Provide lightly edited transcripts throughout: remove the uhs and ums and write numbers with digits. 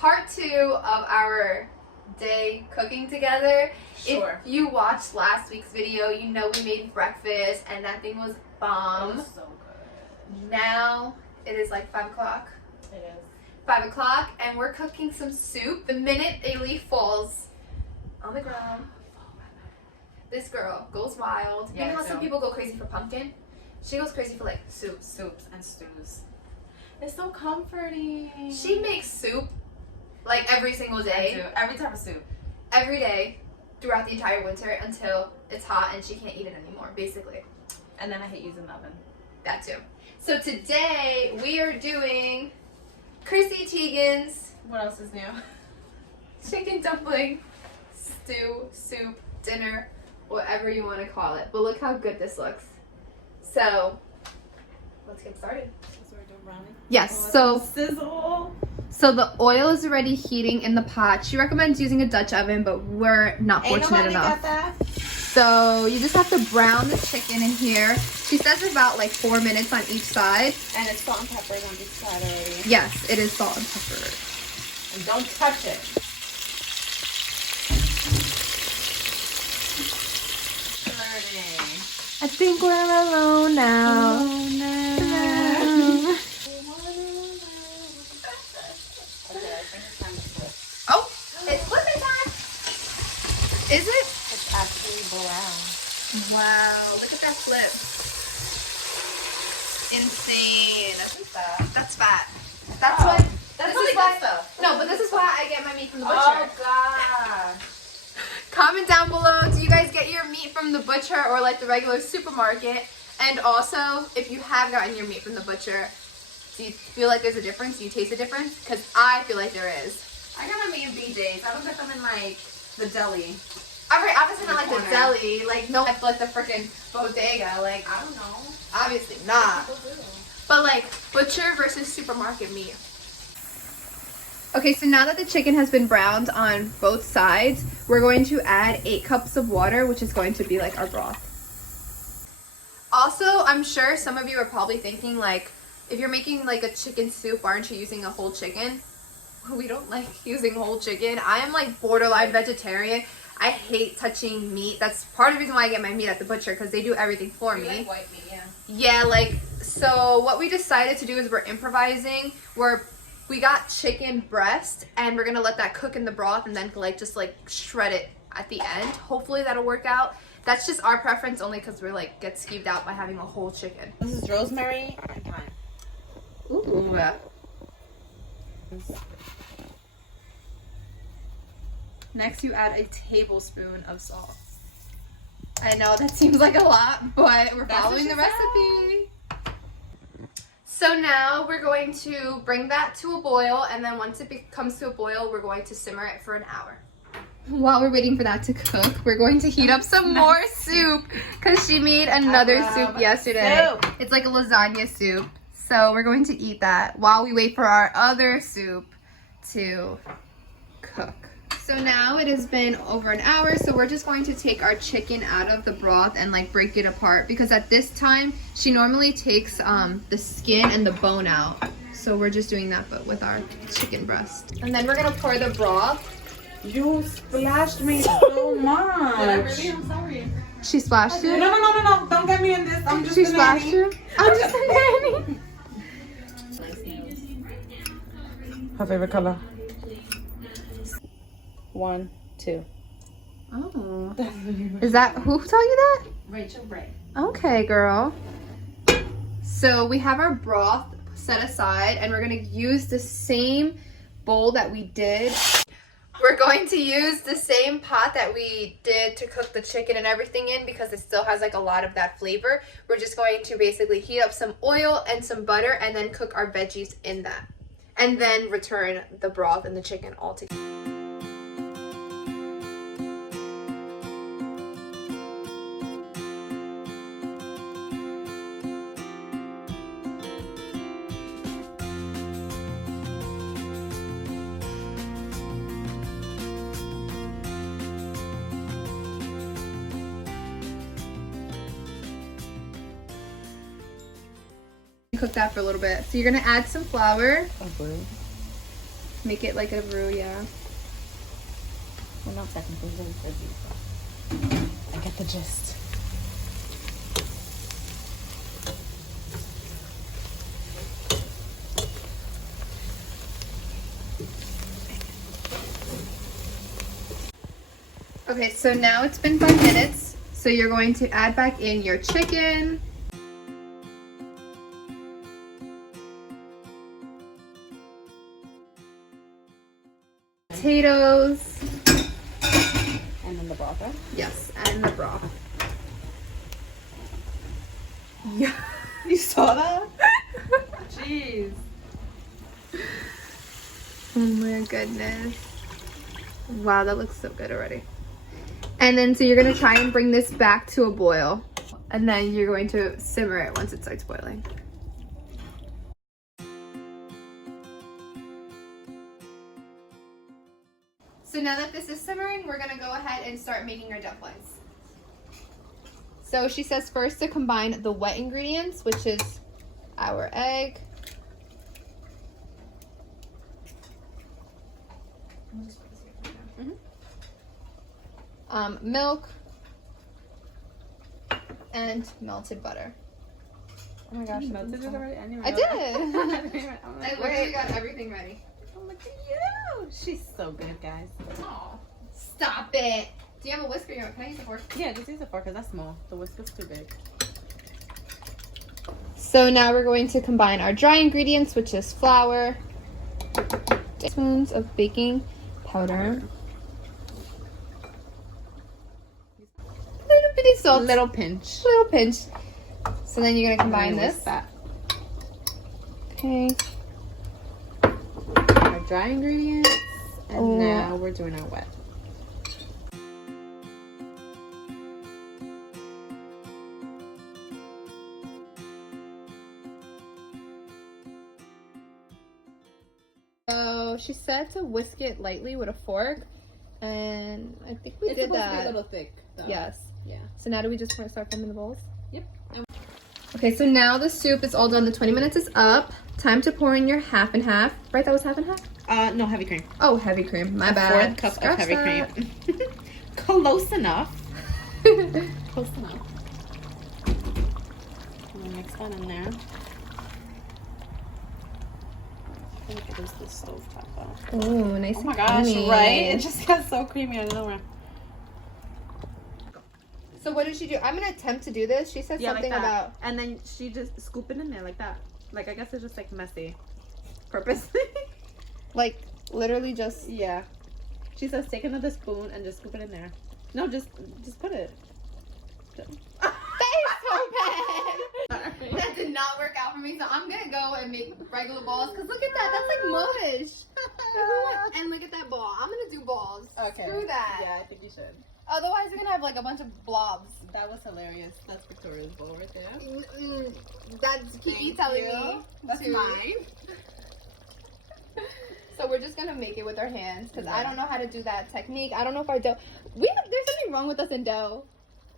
part 2 of our day cooking together. Sure. If you watched last week's video, you know we made breakfast and that thing was bomb. It was so good. Now it is like 5 o'clock. It is. 5 o'clock, and we're cooking some soup. The minute a leaf falls on the ground, this girl goes wild. Yeah, you know how I some do. people go crazy for pumpkin? She goes crazy for like soup. Soups and stews. It's so comforting. She makes soup like every single day, Every type of soup. every day, throughout the entire winter until it's hot and she can't eat it anymore, basically. And then I hate using the oven. That too. So today we are doing Chrissy Teigen's What else is new? chicken dumpling stew, soup, dinner, whatever you want to call it. But look how good this looks. So let's get started. So we're doing brownie? Yes, Sizzle. so the oil is already heating in the pot. She recommends using a Dutch oven, but we're not fortunate enough. Got that? So you just have to brown the chicken in here. She says about like 4 minutes on each side. And it's salt and pepper on each side already. Yes, it is salt and pepper. And don't touch it. I think we're alone now. Okay, I think it's time to flip. Oh, it's flipping time. Is it? It's actually brown. Wow, look at that flip. Insane. That's fat. That's why. That's This really is why. good stuff. No, but this is why I get my meat from the butcher. Oh gosh. Comment down below, do you guys get your meat from the butcher or like the regular supermarket? And also, if you have gotten your meat from the butcher, do you feel like there's a difference? Do you taste a difference? Because I feel like there is. I got my meat in BJ's. I don't get them in like the deli. Alright, obviously not like the Corner. deli, like no, like the freaking bodega, like I don't know. obviously not. People do. But like butcher versus supermarket meat. Okay, so now that the chicken has been browned on both sides, we're going to add 8 cups of water, which is going to be like our broth. Also, I'm sure some of you are probably thinking like, if you're making like a chicken soup, aren't you using a whole chicken? We don't like using whole chicken. I am like borderline vegetarian. I hate touching meat. That's part of the reason why I get my meat at the butcher, because they do everything for me. Like white meat, yeah. Yeah, like, so what we decided to do is we're improvising. We got chicken breast, and we're gonna let that cook in the broth and then like just like shred it at the end. Hopefully that'll work out. That's just our preference, only because we're like get skeeved out by having a whole chicken. This is rosemary and thyme. Ooh. Next, you add a tablespoon of salt. I know that seems like a lot, but we're That's following what the she recipe. So now we're going to bring that to a boil, and then once it comes to a boil, we're going to simmer it for an hour. While we're waiting for that to cook, we're going to heat up some more soup, because she made another soup yesterday. Soup. It's like a lasagna soup. So we're going to eat that while we wait for our other soup to cook. So now it has been over an hour, so we're just going to take our chicken out of the broth and like break it apart, because at this time she normally takes the skin and the bone out. So we're just doing that, but with our chicken breast. And then we're gonna pour the broth. You splashed me so much. I'm sorry. She splashed you? No. Don't get me in this. I'm just She a splashed nanny. you? I'm just a nanny. Her favorite color. 1, 2. Oh. Is that, who told you that? Rachel Ray. Okay, girl. So we have our broth set aside, and we're gonna use the same bowl that we did. We're going to use the same pot that we did to cook the chicken and everything in, because it still has like a lot of that flavor. We're just going to basically heat up some oil and some butter and then cook our veggies in that. And then return the broth and the chicken all together. Cook that for a little bit. So you're gonna add some flour. Okay. Make it like a roux, yeah. Well, not technically, really frizzy, but I get the gist. Okay, so now it's been 5 minutes. So you're going to add back in your chicken. Potatoes. And then the broth, right? Yes, and the broth. Yeah. You saw that? Jeez. Oh my goodness. Wow, that looks so good already. And then so you're gonna try and bring this back to a boil. And then you're going to simmer it once it starts boiling. So now that this is simmering, we're gonna go ahead and start making our dumplings. So she says first to combine the wet ingredients, which is our egg. Milk and melted butter. Oh my gosh, melted it already? I did. I literally got everything ready. Oh, look at you. She's so good, guys. Oh, stop it. Do you have a whisk or can I use a fork? Yeah, just use a fork because that's small. The whisk is too big. So now we're going to combine our dry ingredients, which is flour, tablespoons of baking powder, little bitty salt, Little pinch. little pinch. So then you're gonna combine And then this. whisk that. Okay. Our dry ingredients. And Oh. now we're doing our wet. So she said to whisk it lightly with a fork, and I think we did that. a little thick, though. Yes. Yeah. So now do we just want to start filming the bowls? Yep. Okay, so now the soup is all done. The 20 minutes is up. Time to pour in your half and half. Right, that was half and half? No, heavy cream. Oh, heavy cream. My A bad. 4th cup Scratch of heavy that. cream. Close enough. Close enough. I'm gonna mix that in there. I think it is the stove top though. Oh, nice. Oh my gosh, and creamy. right? It just got so creamy out of nowhere. So what did she do? I'm gonna attempt to do this. She said something about. And then she just scoop it in there like that. Like, I guess it's just like messy. Purposely. Like, literally just. Yeah. She says take another spoon and just scoop it in there. No, just put it. That is so bad. That did not work out for me, so I'm gonna go and make regular balls. Cause look at that, that's like mush. And look at that ball. I'm gonna do balls. Okay. Screw that. Yeah, I think you should. Otherwise, we're gonna have like a bunch of blobs. That was hilarious. That's Victoria's bowl right there. That's Kiki Thank telling you. me. That's to. mine. So we're just gonna make it with our hands because I don't know how to do that technique. I don't know if our dough. There's something wrong with us in dough.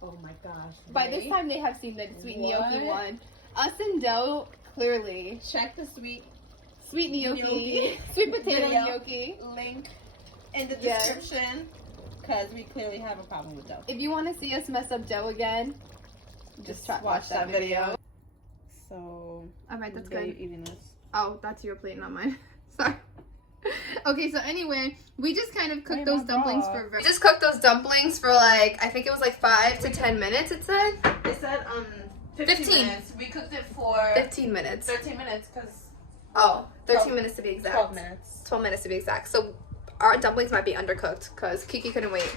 Oh my gosh. By this time, they have seen the sweet gnocchi one. Us in dough, clearly. Check the sweet Gnocchi. Sweet potato Video. gnocchi. link in the Yes. description because we clearly have a problem with dough. If you want to see us mess up dough again, just watch that video. So, Alright, that's are you good. eating this? Oh, that's your plate, not mine. Sorry. Okay, so anyway, we just kind of cooked Wait, those my dumplings bra. for. We just cooked those dumplings for like, I think it was like 5 to 10 minutes. It said. It said 15 minutes. We cooked it for 15 minutes. 13 minutes because Oh, 13 12 minutes to be exact. 12 minutes. 12 minutes to be exact. So our dumplings might be undercooked because Kiki couldn't wait.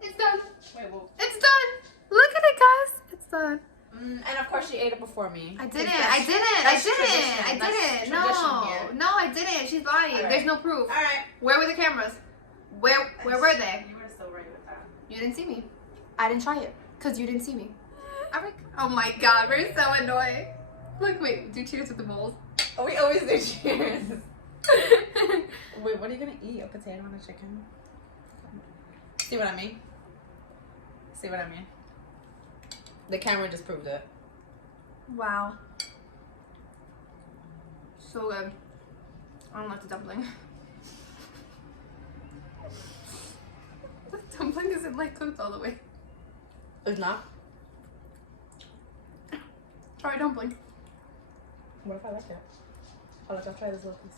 It's done. Wait, well. It's done. Look at it, guys. It's done. And of course she ate it before me. I didn't. That's I tradition. didn't. That's No, tradition here. no, I didn't. She's lying. All right. There's no proof. All right. Where were the cameras? Where were they? You were so right with that. You didn't see me. I didn't try it because you didn't see me. Oh my God, we're so annoying. Look, wait, do cheers with the bowls. Oh, we always do cheers. Wait, what are you gonna eat? A potato and a chicken? See what I mean? See what I mean? The camera just proved it. Wow. so good. I don't like the dumpling. The dumpling isn't like cooked all the way. It's not? Try dumpling. What if I like it? I'll try this little piece.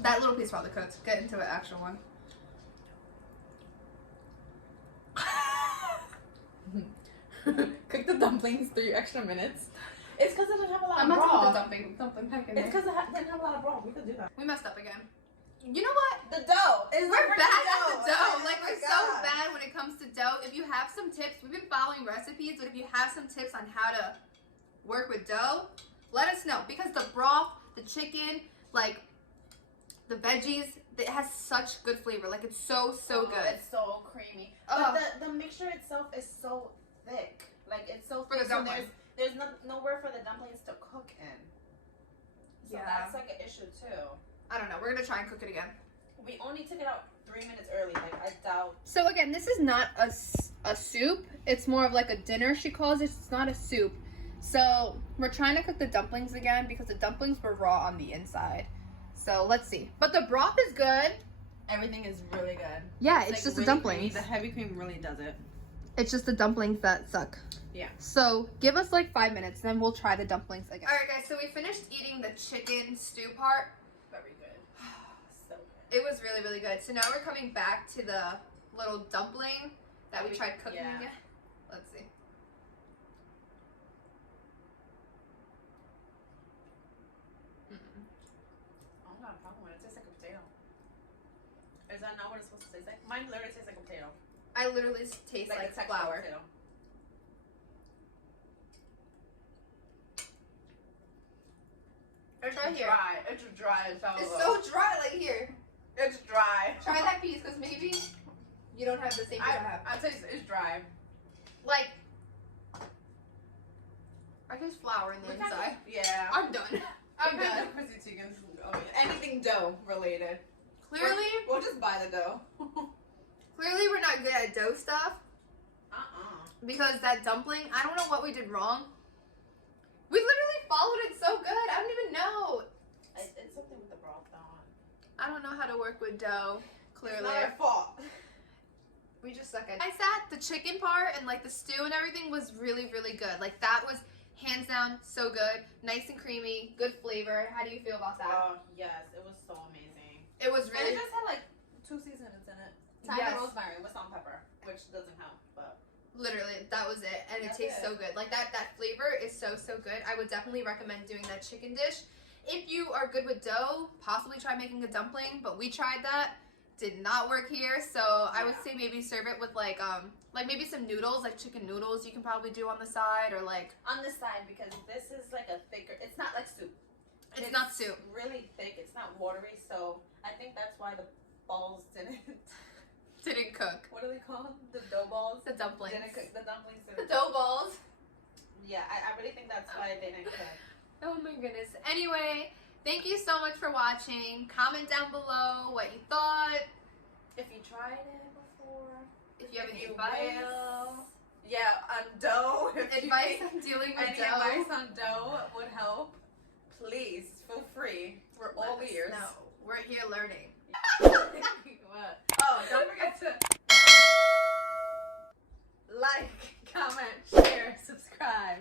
That little piece probably cooked. Get into an actual one. Cook the dumplings 3 extra minutes. It's because it didn't have a lot I'm of about to put broth. the dumpling pack in there. It's because it didn't have a lot of broth. We could do that. We messed up again. You know what? The dough. We're bad at the dough. Oh Like, my we're so God. bad when it comes to dough. If you have some tips, we've been following recipes, but if you have some tips on how to work with dough, let us know. Because the broth, the chicken, like, the veggies, it has such good flavor. Like, it's so good. It's so creamy. Oh. But the mixture itself is so thick. Like, it's so For thick. the So dumpling. there's nowhere for the dumplings to cook in. So Yeah. that's like an issue too. I don't know. We're going to try and cook it again. We only took it out 3 minutes early. Like, I doubt. So again, this is not a soup. It's more of like a dinner, she calls it. It's not a soup. So we're trying to cook the dumplings again because the dumplings were raw on the inside. So let's see. But the broth is good. Everything is really good. Yeah, it's like just the really dumplings. creamy. The heavy cream really does it. It's just the dumplings that suck. Yeah. So give us like 5 minutes, then we'll try the dumplings again. All right, guys. So we finished eating the chicken stew part. Very good. So good. It was really good. So now we're coming back to the little dumpling that we tried cooking Yeah. again. Let's see. I don't got a problem with it. It tastes like a potato. Is that not what it's supposed to taste like? Mine literally tastes like a potato. I literally taste the like texture of flour. potato. It's Try here. dry. It's dry as hell. It's so dry, like here. It's dry. Try that piece, because maybe you don't have the same piece I have. I taste it's dry. Like, I taste flour in the inside. Yeah. I'm done. I'm done. Chrissy Teigen's anything dough related. Clearly, We'll just buy the dough. clearly we're not good at dough stuff. Because that dumpling, I don't know what we did wrong. We literally followed it so good. I don't even know. It's something with the broth though. I don't know how to work with dough. Clearly. It's not our fault. We just suck at it. I sat the chicken part and like the stew and everything was really good. Like that was hands down so good. Nice and creamy, good flavor. How do you feel about that? Oh yes, it was so amazing. It was And really it just had like 2 seasonings in it. Thyme Yes. and rosemary with salt and pepper, which doesn't count, but literally that was it. And it That's tastes it. so good. Like that flavor is so good. I would definitely recommend doing that chicken dish. If you are good with dough, possibly try making a dumpling, but we tried that. Did not work here, so I would say maybe serve it with like maybe some noodles, like chicken noodles you can probably do on the side, or like on the side, because this is like a thicker, it's not like soup. it's not soup. Really thick, it's not watery, so I think that's why the balls didn't Cook. what are they called? The dough balls? The dumplings. Didn't cook. The dumplings The didn't dough balls. Yeah, I really think that's why they didn't cook. Oh my goodness. Anyway, thank you so much for watching. Comment down below what you thought. If you tried it before. If you have any you advice. Yeah, on dough. If you Advice think on dealing with any dough. advice on dough would help, please feel free. We're all Let us ears. know. We're here learning. What? Oh, don't forget to like, comment, share, subscribe.